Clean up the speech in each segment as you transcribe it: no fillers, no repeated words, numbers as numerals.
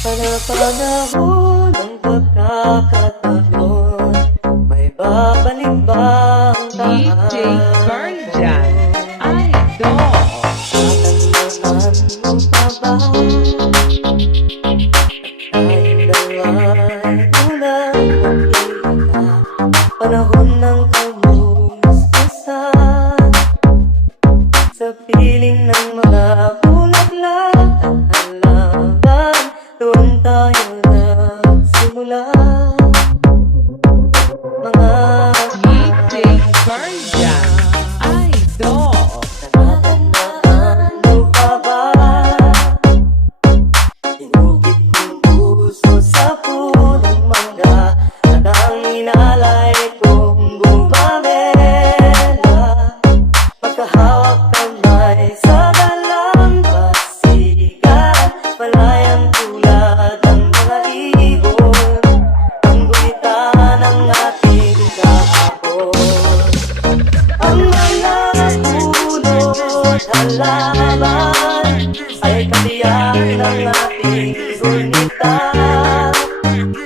Panapanahon ng pagkakataon, may babalik ba ang DJ Carjan Idol. Tatandaan mo pa ba? Tayong dalawa'y unang magkita, panahon ng kamustasan, sa piling ng mga bulaklak at halaman, doon tayo nagsimula. Mga DJ Carjan Idol. natatandaan mo pa ba? Inukit kong puso sa punong mangga, at ang inalay kong gumamela, magkahawak kamay sa dalampasigan, malayang tulad ng mga ibon, ang gulitan ng ating kahapon. Ang mga punot halaman ay katiyak ng ating sulnitan,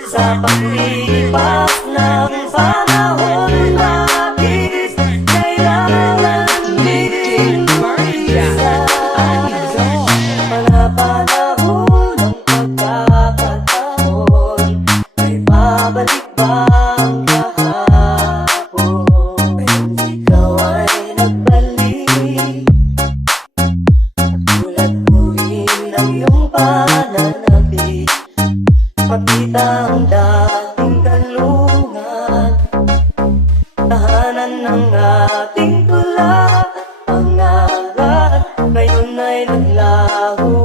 sa paglipas ng panahon natin, kailangan din mag-isa. Panapanahon ng pagkakataon, may babalik ba ang kahapon? Ngayong ikaw ay nagbalik, tulad ko rin ang iyong pananabik, makita ang dating kanlungan, tahanan ng ating tula at pangarap, ngayon ay naglaho